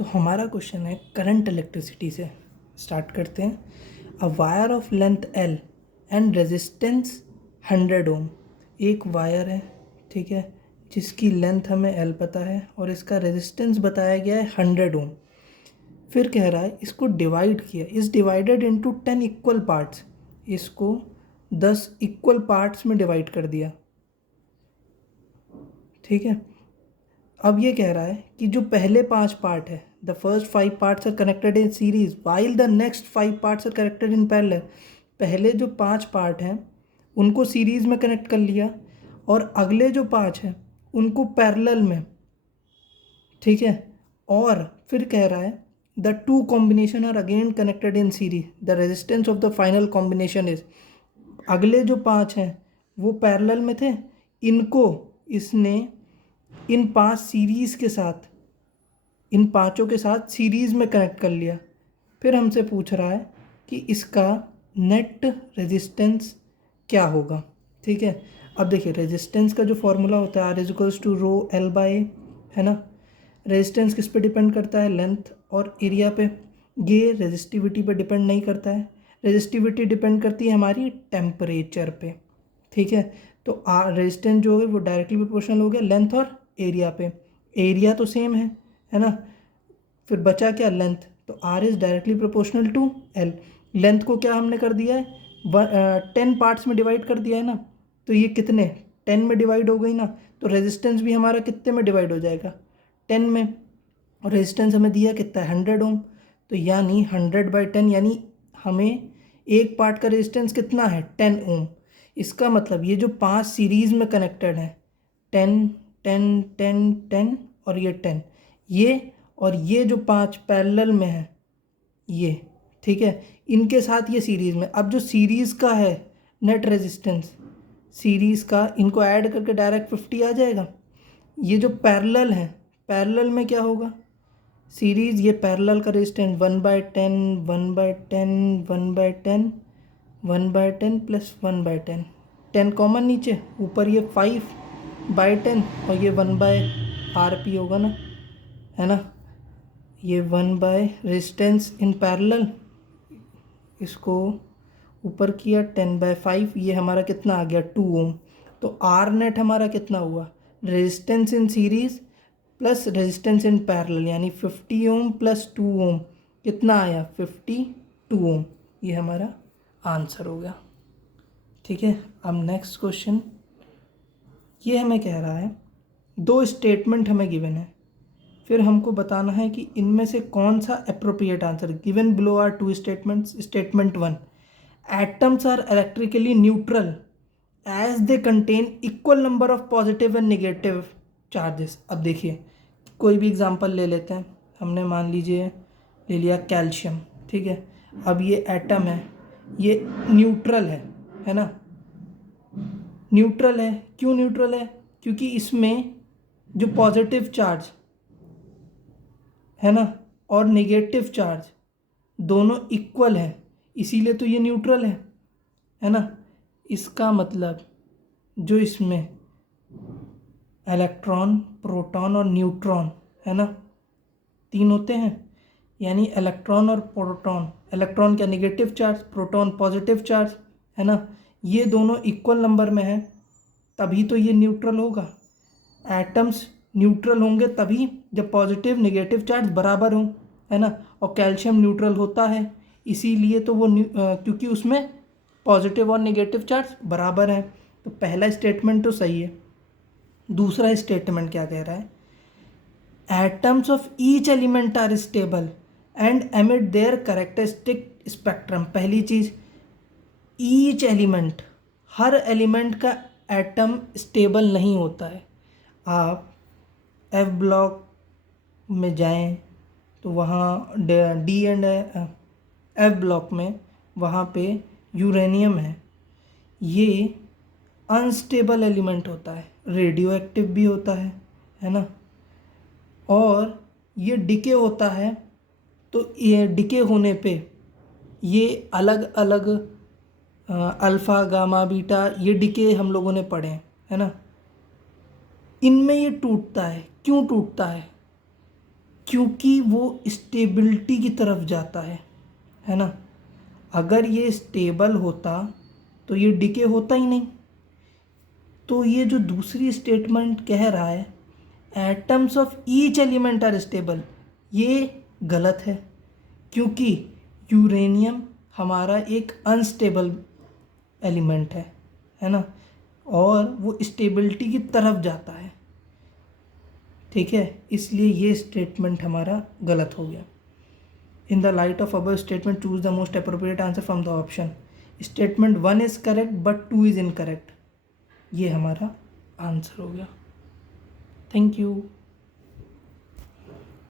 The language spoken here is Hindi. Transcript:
तो हमारा क्वेश्चन है करंट इलेक्ट्रिसिटी से। स्टार्ट करते हैं। A wire of length L and resistance 100 ओम। एक वायर है, ठीक है, जिसकी लेंथ हमें एल पता है और इसका रेजिस्टेंस बताया गया है 100 ओम। फिर कह रहा है इसको डिवाइड किया, इस डिवाइडेड इनटू 10 इक्वल पार्ट्स। इसको 10 इक्वल पार्ट्स में डिवाइड कर दिया, ठीक है। अब ये कह रहा है कि जो पहले 5 पार्ट है, the first 5 parts are connected in series while the next 5 parts are connected in parallel. पहले जो 5 पार्ट हैं उनको सीरीज में कनेक्ट कर लिया और अगले जो 5 हैं उनको पैरेलल में, ठीक है। और फिर कह रहा है the two combination are again connected in series, the resistance of the final combination is. अगले जो 5 हैं वो पैरेलल में थे, इनको इसने इन 5 सीरीज़ के साथ, इन पांचों के साथ सीरीज़ में कनेक्ट कर लिया। फिर हमसे पूछ रहा है कि इसका नेट रेजिस्टेंस क्या होगा, ठीक है। अब देखिए रेजिस्टेंस का जो फॉर्मूला होता है R is equals to rho L by A, है ना। रेजिस्टेंस किस पे डिपेंड करता है? लेंथ और एरिया पे। ये रेजिस्टिविटी पे डिपेंड नहीं करता है। रेजिस्टिविटी डिपेंड करती है हमारी टेम्परेचर पे, ठीक है। तो रेजिस्टेंस जो है वो डायरेक्टली प्रोपोर्शनल हो गया लेंथ और एरिया पे। एरिया तो सेम है ना। फिर बचा क्या? लेंथ। तो R is directly proportional to L. Length को क्या हमने कर दिया है? 10 पार्ट्स में डिवाइड कर दिया है ना। तो ये कितने 10 में डिवाइड हो गई ना। तो रेजिस्टेंस भी हमारा कितने में डिवाइड हो जाएगा? 10 में। और रेजिस्टेंस हमें दिया कितना है? 100 ओम। तो यानी 100/10, यानी हमें एक पार्ट का रेजिस्टेंस कितना है? 10 ओम। इसका मतलब ये जो 5 सीरीज़ में कनेक्टेड है, 10 10 10 10 और ये 10, ये और ये जो 5 पैरेलल में है ये, ठीक है, इनके साथ ये सीरीज़ में। अब जो सीरीज़ का है नेट रेजिस्टेंस, सीरीज़ का, इनको ऐड करके डायरेक्ट 50 आ जाएगा। ये जो पैरेलल है, पैरेलल में क्या होगा? सीरीज़, ये पैरेलल का रेजिस्टेंस 1/10 1/10 1/10 1/10 प्लस 1/10, 10 कॉमन नीचे, ऊपर ये 5/10 और ये 1/RP होगा ना, है ना। ये 1/रेजिस्टेंस इन पैरेलल, इसको ऊपर किया 10/5, ये हमारा कितना आ गया? 2 ओम। तो आर नेट हमारा कितना हुआ? Resistance in series plus resistance in parallel, यानी 50 ओम प्लस 2 ओम, कितना आया? 52 ओम। ये हमारा आंसर हो गया, ठीक है। अब नेक्स्ट क्वेश्चन, ये हमें कह रहा है 2 स्टेटमेंट हमें गिवन है, फिर हमको बताना है कि इनमें से कौन सा appropriate answer. Given below are 2 statements. Statement 1, atoms are electrically neutral as they contain equal number of positive and negative charges. अब देखिए कोई भी एग्जांपल ले लेते हैं। हमने मान लीजिए ले लिया कैल्शियम, ठीक है। अब ये एटम है, ये न्यूट्रल है ना। न्यूट्रल है, क्यों न्यूट्रल है? क्योंकि इसमें जो पॉजिटिव चार्ज है ना और नेगेटिव चार्ज दोनों इक्वल है, इसीलिए तो ये न्यूट्रल है ना। इसका मतलब जो इसमें इलेक्ट्रॉन, प्रोटॉन और न्यूट्रॉन है ना, 3 होते हैं, यानी इलेक्ट्रॉन और प्रोटॉन, इलेक्ट्रॉन क्या negative charge, proton positive charge, है ना, ये दोनों इक्वल नंबर में है, तभी तो ये न्यूट्रल होगा। एटम्स न्यूट्रल होंगे तभी जब पॉजिटिव नेगेटिव चार्ज बराबर हों, है ना। और कैल्शियम न्यूट्रल होता है इसीलिए तो वो क्योंकि उसमें पॉजिटिव और नेगेटिव चार्ज बराबर हैं। तो पहला स्टेटमेंट तो सही है। दूसरा स्टेटमेंट क्या कह रहा है? Atoms of each element are stable and emit their characteristic spectrum. पहली चीज़, ईच एलिमेंट, हर एलिमेंट का एटम स्टेबल नहीं होता है। आप एफ ब्लॉक में जाएं तो वहाँ डी एंड एफ ब्लॉक में वहाँ पे यूरेनियम है, ये अनस्टेबल एलिमेंट होता है, रेडियो एक्टिव भी होता है ना। और ये डिके होता है, तो ये डिके होने पे ये अलग अलग अल्फ़ा गामा बीटा, ये डिके हम लोगों ने पढ़े हैं, है ना। इनमें ये टूटता है, क्यों टूटता है? क्योंकि वो स्टेबिलिटी की तरफ जाता है ना। अगर ये स्टेबल होता तो ये डिके होता ही नहीं। तो ये जो दूसरी स्टेटमेंट कह रहा है atoms of each element are stable, ये गलत है, क्योंकि यूरेनियम हमारा एक अनस्टेबल एलिमेंट है ना, और वो स्टेबिलिटी की तरफ जाता है। ठीक है, इसलिए ये स्टेटमेंट हमारा गलत हो गया। In the light of above statement choose the most appropriate answer from the option. Statement 1 is correct but 2 is incorrect, ये हमारा आंसर हो गया। Thank you.